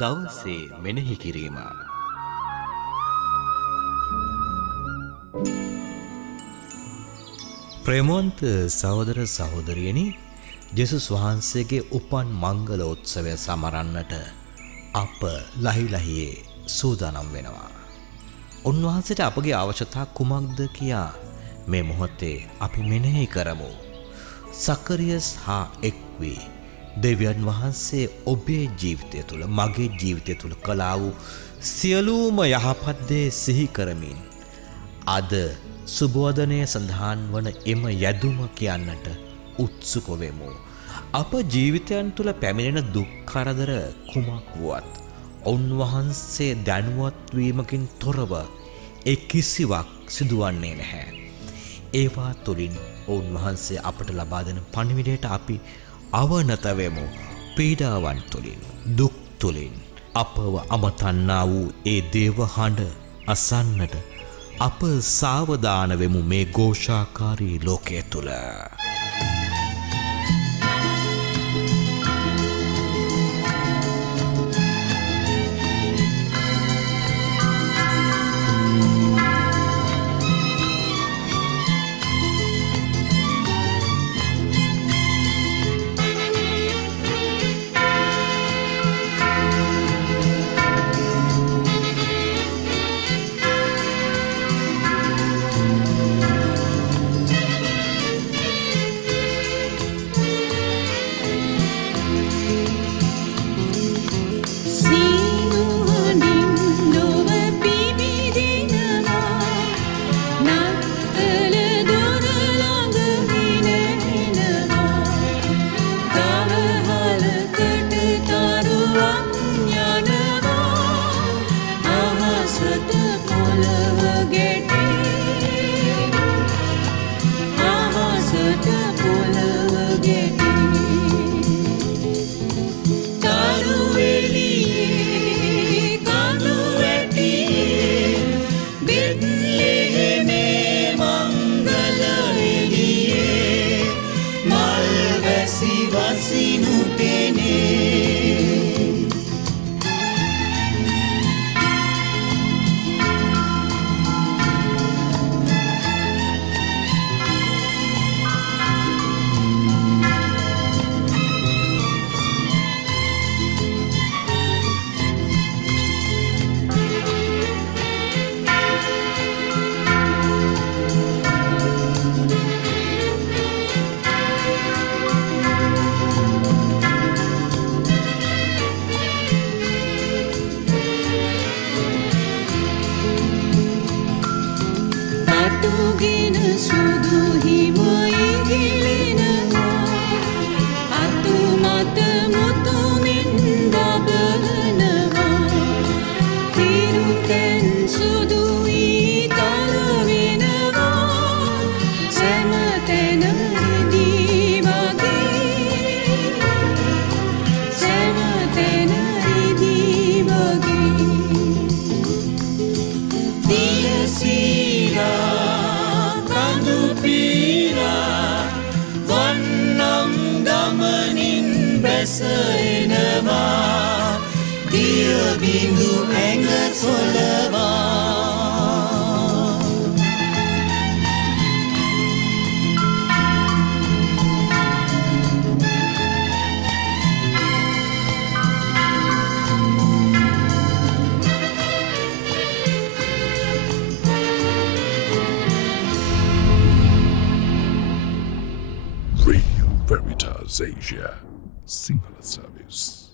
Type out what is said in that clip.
දවසේ මෙනෙහි කිරීම. ප්‍රේමවන්ත සහෝදර සහෝදරියනි, ජේසුස් වහන්සේගේ උපන් මංගල උත්සවය සමරන්නට අප ලහිලහියේ සූදානම් වෙනවා. උන්වහන්සේට අපගේ අවශ්‍යතා කුමක්ද කියා මේ මොහොතේ අපි මෙනෙහි කරමු. සකරියස් හා එක් වී දෙවියන් වහන්සේ ඔබේ ජීවිතය තුළ, මගේ ජීවිතය තුළ කළා වූ සියලුම යහපත් දේ සිහි කරමින් අද සුබෝදනය සඳහන් වන එම යැදුම කියන්නට උත්සුක වෙමු. අප ජීවිතයන් තුළ පැමිණෙන දුක් කරදර කුමක් වුවත් උන්වහන්සේ දැනුවත් වීමකින් තොරව ඒ කිසිවක් සිදුවන්නේ නැහැ. ඒවා තුළින් උන්වහන්සේ අපට ලබා දෙන පණිවිඩයට අපි අවනත වෙමු. පීඩාවන් තුළින්, දුක් තුළින් අපව අමතන්නා වූ ඒ දේව හඬ අසන්නට අප සාවධාන වෙමු මේ ഘോഷාකාරී ලෝකයේ තුල. Radio Veritas Asia Sinhala Service.